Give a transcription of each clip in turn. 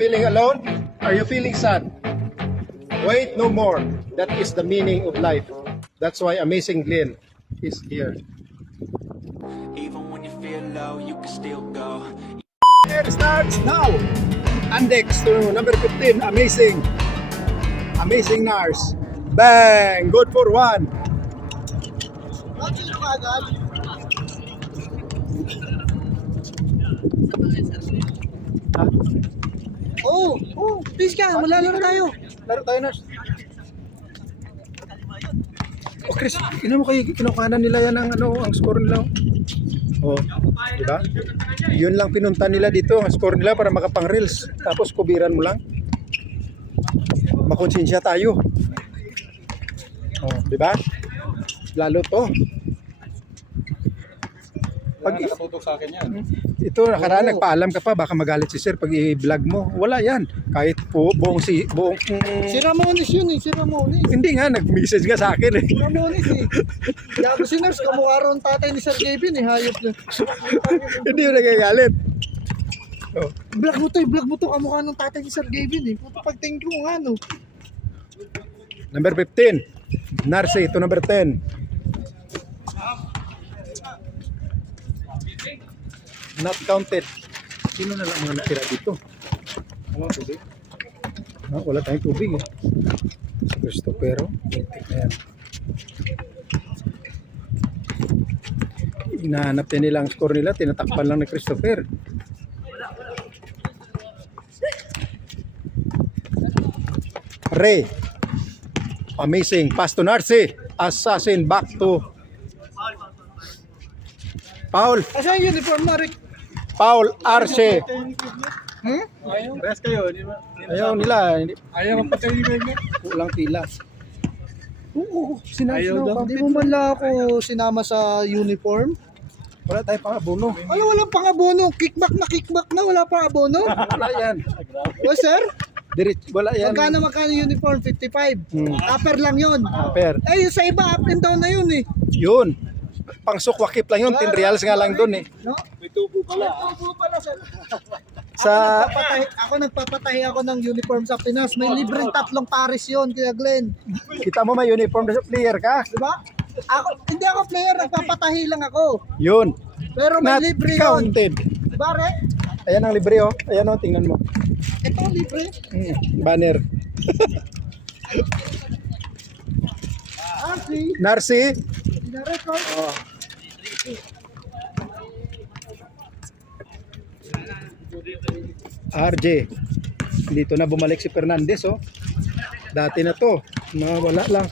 feeling alone? Are you feeling sad? Wait no more. That is the meaning of life. That's why Amazing Glenn is here. Even when you feel low, you can still go. It starts now. Andex to number 15. Amazing. Amazing Nars. Bang! Good for one. Please ka, malalaro tayo. Laro tayo, Nars. Oh, Chris, ino mo kayo, kinukanan nila yan ang score nila. Oh, di ba? Yun lang pinunta nila dito, ang score nila para makapang-reels. Tapos kubiran mo lang. Makonsensya tayo. Oh, di ba? Lalo to. Pag Nakatutok sa akin yan. ito nakaraan nagpaalam ka pa baka magalit si sir pag i-vlog mo. Wala yan. Kahit po buong Si Ramones yun eh, si Ramones. hindi nga nag-message nga sa akin eh. Ramones eh. Yago si Nars, kamukha ron tatay ni Sir Kevin eh, hayop na. Hindi mo nagagalit. Oh. Vlog mo to, kamukha ng tatay ni Sir Kevin eh. Puto pagtingin ko nga no. Number 15. Narcy to number 10. Not counted. Sino na lang mga natira dito? Wala tubig. Wala tayong tubig eh. Si Cristopero. Ayan. Hinahanap din nila ang score nila. Tinatakpan lang ni Christopher. Ray. Amazing. Pass to Narcy. Assassin back to Paul. Asa yung uniform na Rick? Paul Arce. Rest kayo, di ba? Ayaw nila. Ayaw magpatay ni Greg. Kulang pila. Oo. Ayaw daw. Hindi mo man lang ako sinama sa uniform? Wala tayo pang abono. Ano, walang pang-abono. Kickback na, wala pang abono. Wala yan. O sir, Wala yan. magkano uniform? 55. Upper lang yun. Per. Eh, yung sa iba, up and down na yun eh. Yun. Pang sukwakip lang yun. 10 reals nga lang dun eh. No? May tubo pala. Tubo pala sir. Sa Ako nagpapatahi ako ng uniform sa Pinas. May libreng 3 pares yun, Kuya Glenn. kita mo may uniform na player ka. Diba? Hindi ako player, nagpapatahi lang ako. Yun. Pero may Not libre yun. counted. Diba, Re? Ayan ang libre oh. Ayan oh, tingnan mo. Ito libre. Banner. Archie, Narcy. ina-record. Oh. RJ. Dito na bumalik si Fernandez oh. Dati na to. Wala lang.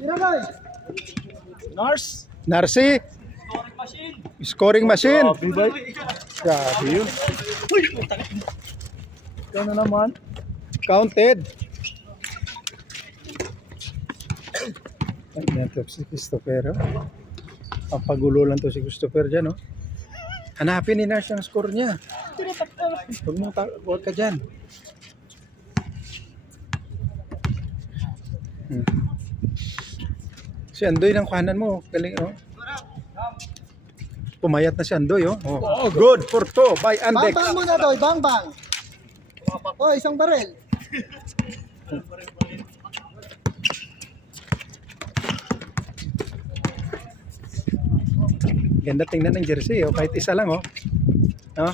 Ina-record. Nars. Narcy. Scoring machine. Grabe yun. Ikaw na naman. Counted. Ayan to si Christopher. Pampagulo lang to si Christopher dyan. Oh. Hanapin ni Nars ang score niya. Huwag ka dyan. Si Andoy ng kanan mo. Galing oh. Pumayat na si Andoy oh. Good for 2 by Andex. Bang-bang muna doy, bang-bang. Oh, isang barel. Ganda tingnan ng jersey oh. Kahit isa lang oh. No?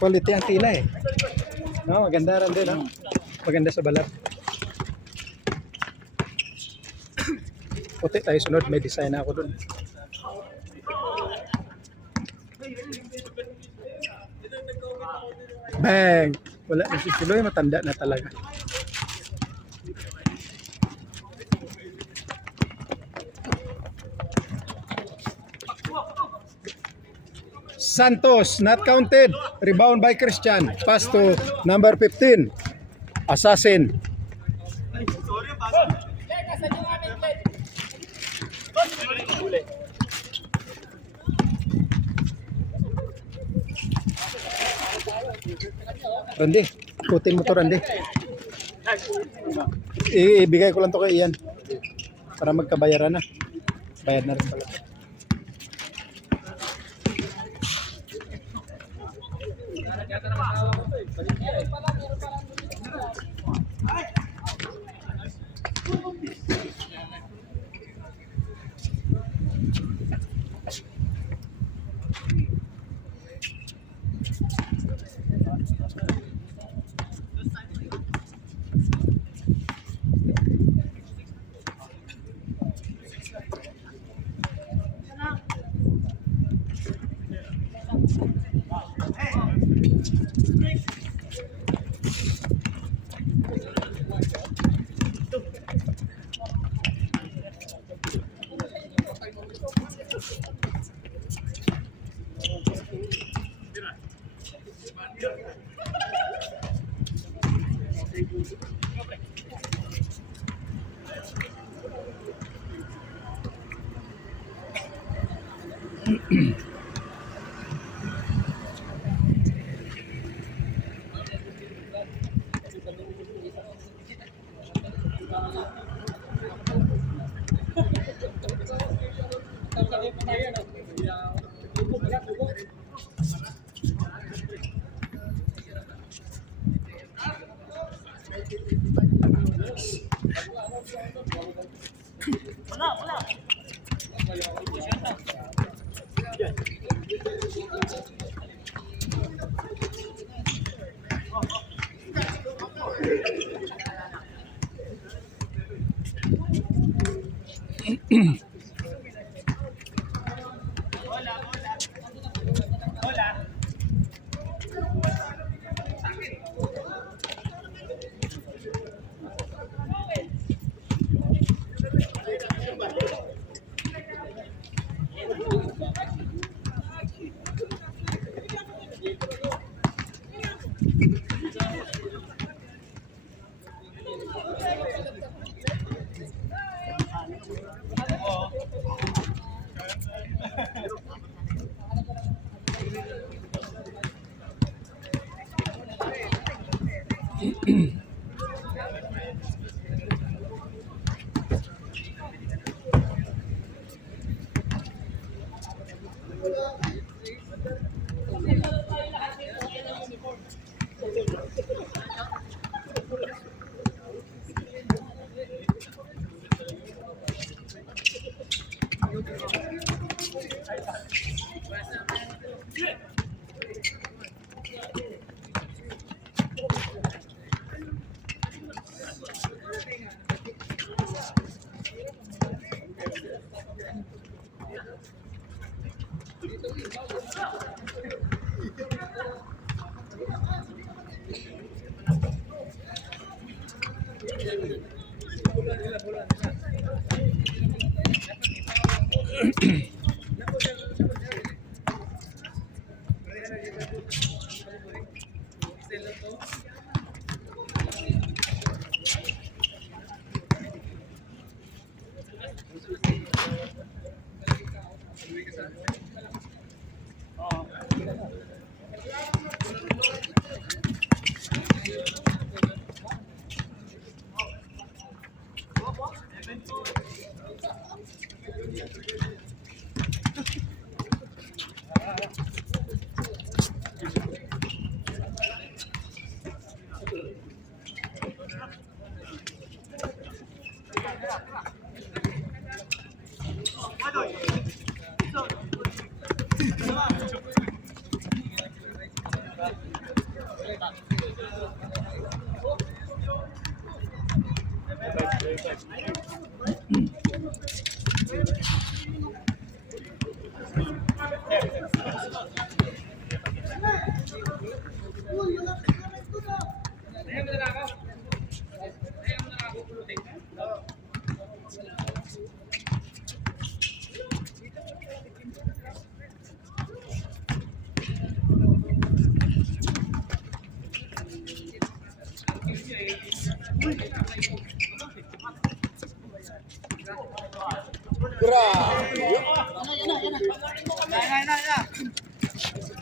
Quality ang tila eh. No, maganda rin din oh. Maganda sa balat. Puti tayo sunod, may design ako dun. Bang! Wala na si Siloy, matanda na talaga. Santos, not counted. Rebound by Christian. Pass to number 15. Assassin. Randy, putin mo to Randy. Ibigay ko lang to kay Ian. Para magkabayaran na. Bayad na rin pala.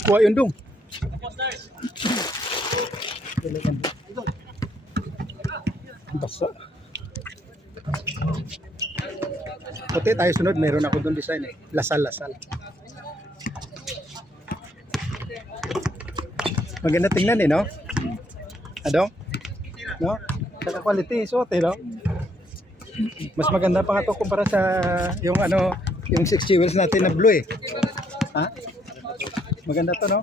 Kuha yun dong. Basa. Puti tayo sunod, meron ako doon design eh. Lasal. Maganda tingnan no? Ano? No? Saka quality, suot no? Mas maganda pa nga to kumpara sa yung ano, yung 6 jewels natin na blue Ha? Maganda to no?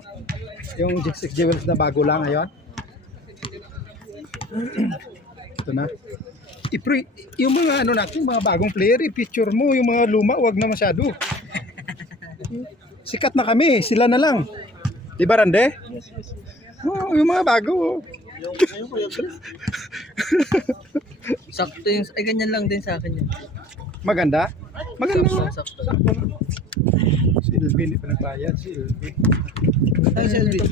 Yung 6 jewels na bago lang ngayon. Ito na. Yung mga ano natin, mga bagong player, i-picture mo. Yung mga luma, wag na masyado. Sikat na kami, sila na lang. Di ba, Rande? Oh, yung mga bago. Sakto yung, ay ganyan lang din sa akin yun. Maganda? Maganda. Sakto. Si Elvin, hindi pa nagbayad. Si Elvin. Ay, si Elvin.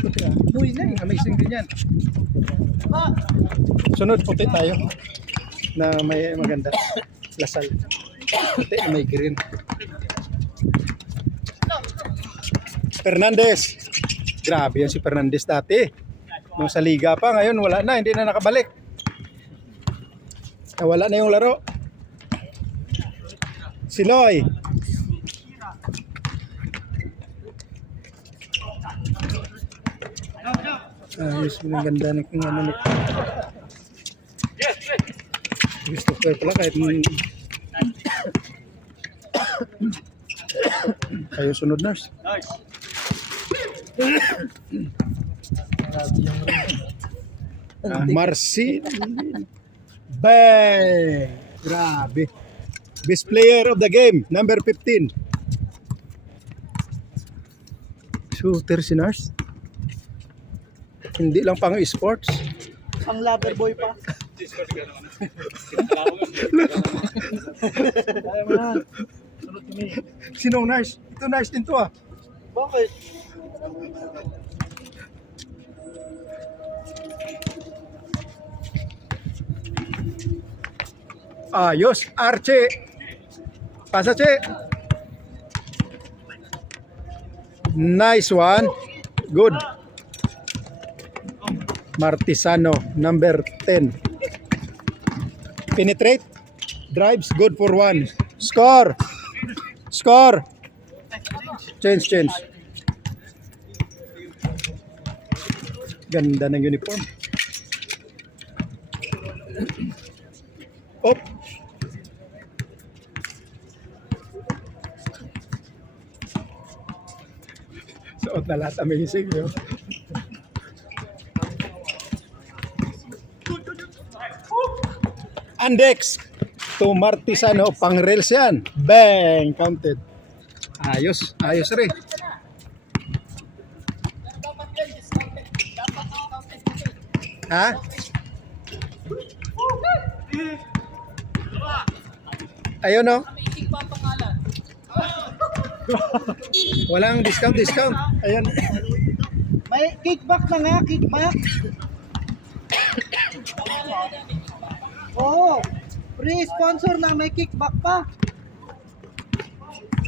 Uy na, amazing din yan. Sunod, puti tayo. Na may maganda. Lasal. Puti na may green. Fernandez. Grabe yan si Fernandez dati. Nung sa liga pa, ngayon wala na, hindi na nakabalik. Wala na yung laro. Si Loy. Ayos mo yung ganda ng ano nito. Gusto ko pala kahit kayo sunod nurse. Marcy. Bang! Grabe. Best player of the game, number 15. Shooter si nurse. Hindi lang pang sports. Ang lover boy pa. Sinong nurse? Ito nurse din to Bakit? Ayos, Arche. Pasa, Che. Nice one. Good. Martisano, number 10. Penetrate. Drives, good for 1. Score. Score. Change. Ganda ng uniform. Op. Suot na lahat, amazing yun. Andex to Martisano, pang rails yan. Bang! Counted. Ayos rin. Ha? Ayun no? Walang discount. Ayun. May kickback na nga, kickback. Oo. Free sponsor na, may kickback pa.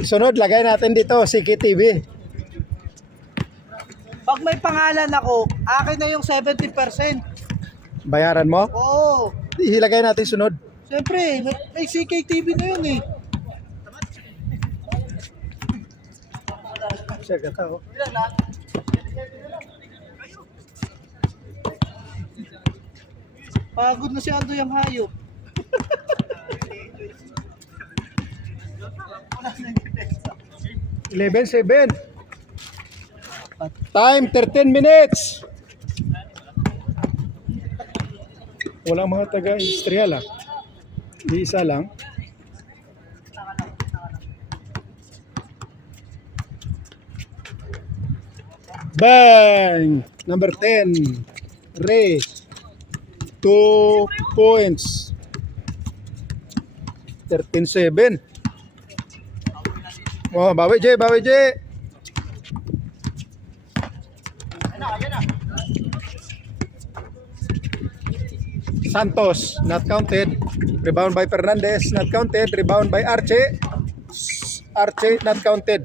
Sunod, lagay natin dito, CKTV. Pag may pangalan ako, akin na yung 70%. Bayaran mo? Oo. Ilagay natin sunod. Siyempre, may CKTV na yun eh. Siya gata oh. Pagod na si Ando yung hayop. $11.7. Time 13 minutes. Walang mga taga-industrial Di isa lang. Bang! Number 10. Ray. 2 points. 13-7. Oh, bawi J. Santos, not counted. Rebound by Fernandez, not counted. Rebound by Arche. Arche, not counted.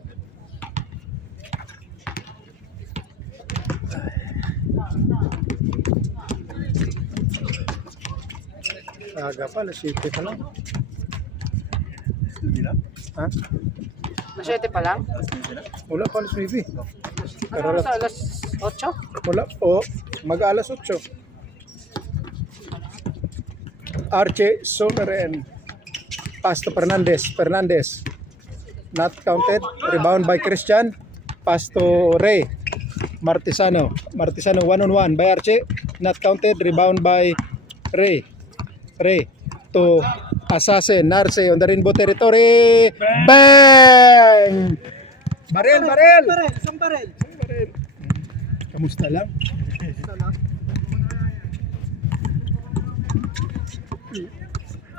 Aga pa, alas 7 pa lang. Ha? Masyete pa lang? Wala pa, alas 9. Kararat. alas 8? Mula po, mag-alas 8. Archie Sumeren. Pass to Fernandez. Not counted. Rebound by Christian. Pass to Ray. Martisano 1-on-1 by Archie. Not counted. Rebound by Ray to Assassin. Narce on the Rainbow territory. Bang! Barel! Isang barel. Kamusta lang?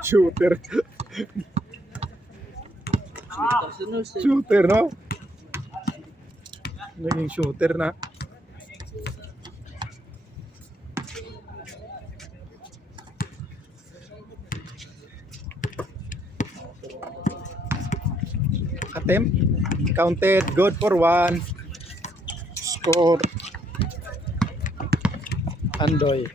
Shooter. Shooter, no? Naging shooter na. Attempt. Counted. Good for 1. Score. Andoy.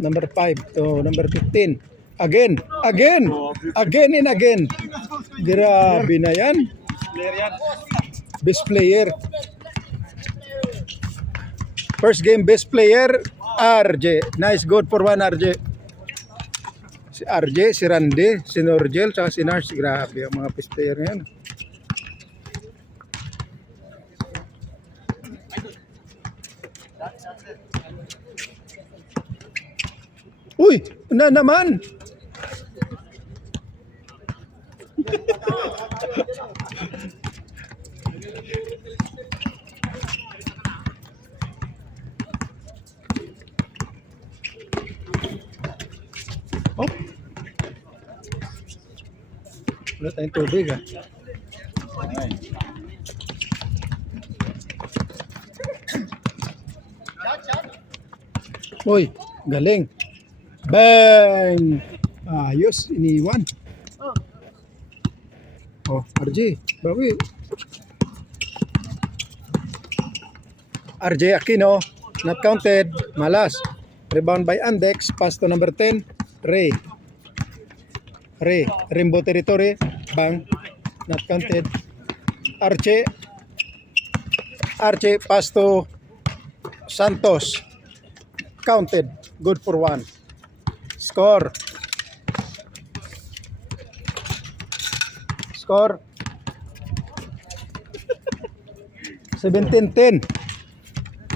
Number 5 to number 15. Again. Again and again. Grabe na yan. Best player. First game best player, RJ. Nice, good for 1, RJ. Si RJ, si Randy, si Norgel, tsaka si Nars. Grabe ang mga best player ngayon. Uy, na naman. Oh. Wala tayong tubig ah. Uy, galing. Bang! Ayos, iniwan. Oh, RJ, bawi. RJ Aquino, not counted. Malas. Rebound by Andex. Pass to number 10. Ray. Rainbow territory. Bang. Not counted. Arche. Pass to Santos. Counted. Good for 1. Score. 17-10.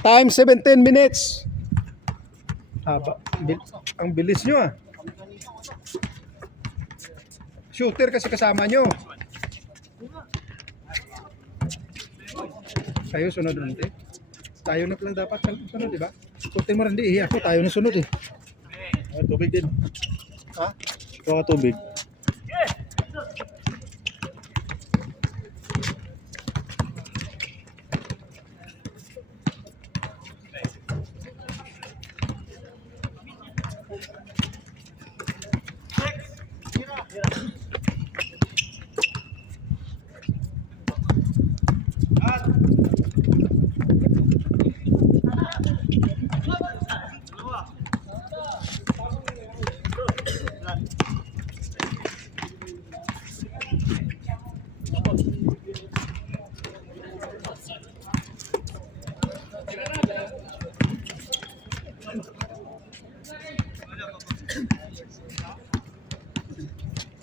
Time 17 minutes. Ang bilis nyo ah. Shooter kasi kasama nyo. Tayo sunod rin. Tayo na pala dapat sunod, di ba? Putin mo rin di. Ako tayo na sunod eh. Tubig din. Ha? Kuha ka tubig.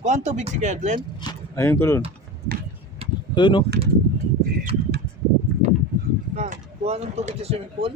Kuha ang tubig si Glenn. Ayun ko dun. Ayun o. Kuha ng tubig sa swimming pool.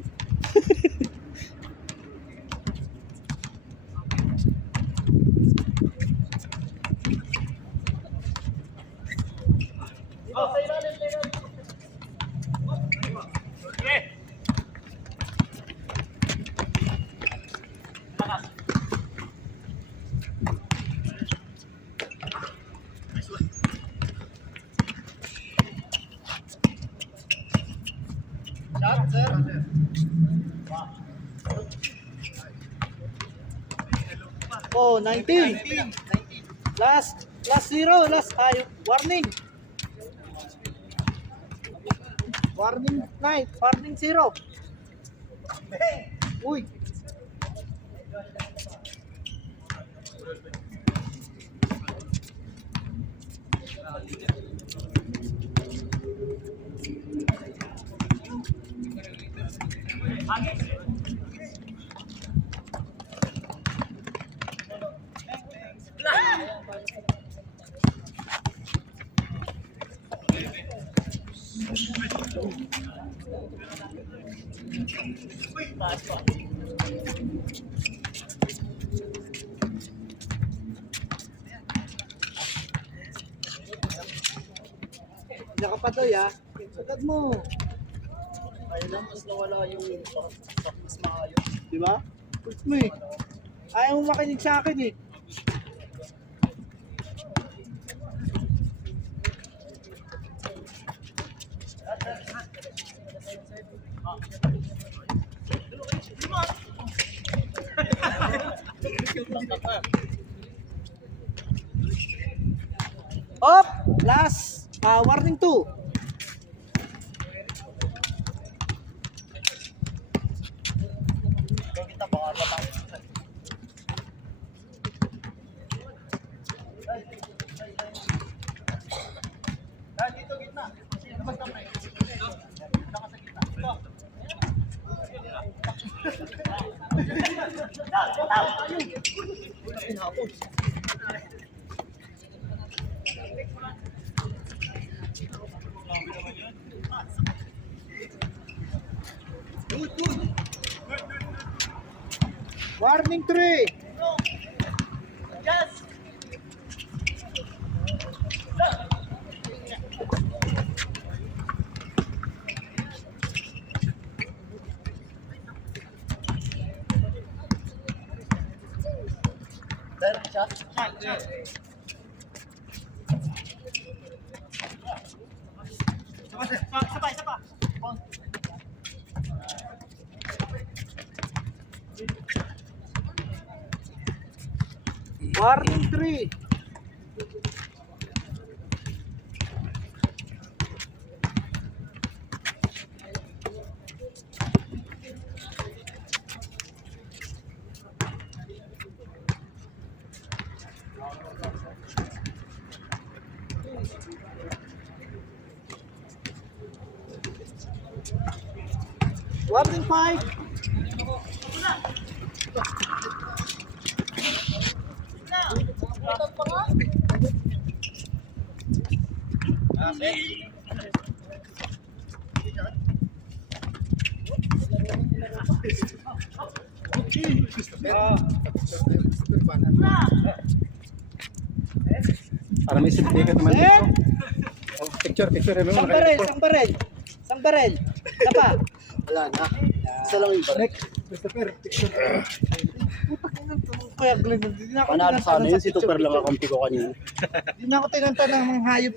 Oh, 19. Last 0, warning. Warning 9, warning 0. Uy. Hindi ka pa doy ha. Sagad mo. Ayun lang, mas nawala yung mas maayos. Di ba? Puts mo eh. Ayaw mo makinig sa akin eh. Up! Last! Warning 2. Warning 3. Warning 3. Warning 5. Para may certificate naman dito. Oh, picture mo Isang muna barel, kayo. isang barel. Isang barel. Tapa. Wala na. Isa lang yung barel. Next, Christopher, picture. Kaya Glenn, hindi na ako Panalo tinantanan sana yun, si picture. Tupper lang ang kampi ko kanina. Hindi na ako tinantanan ng hayop.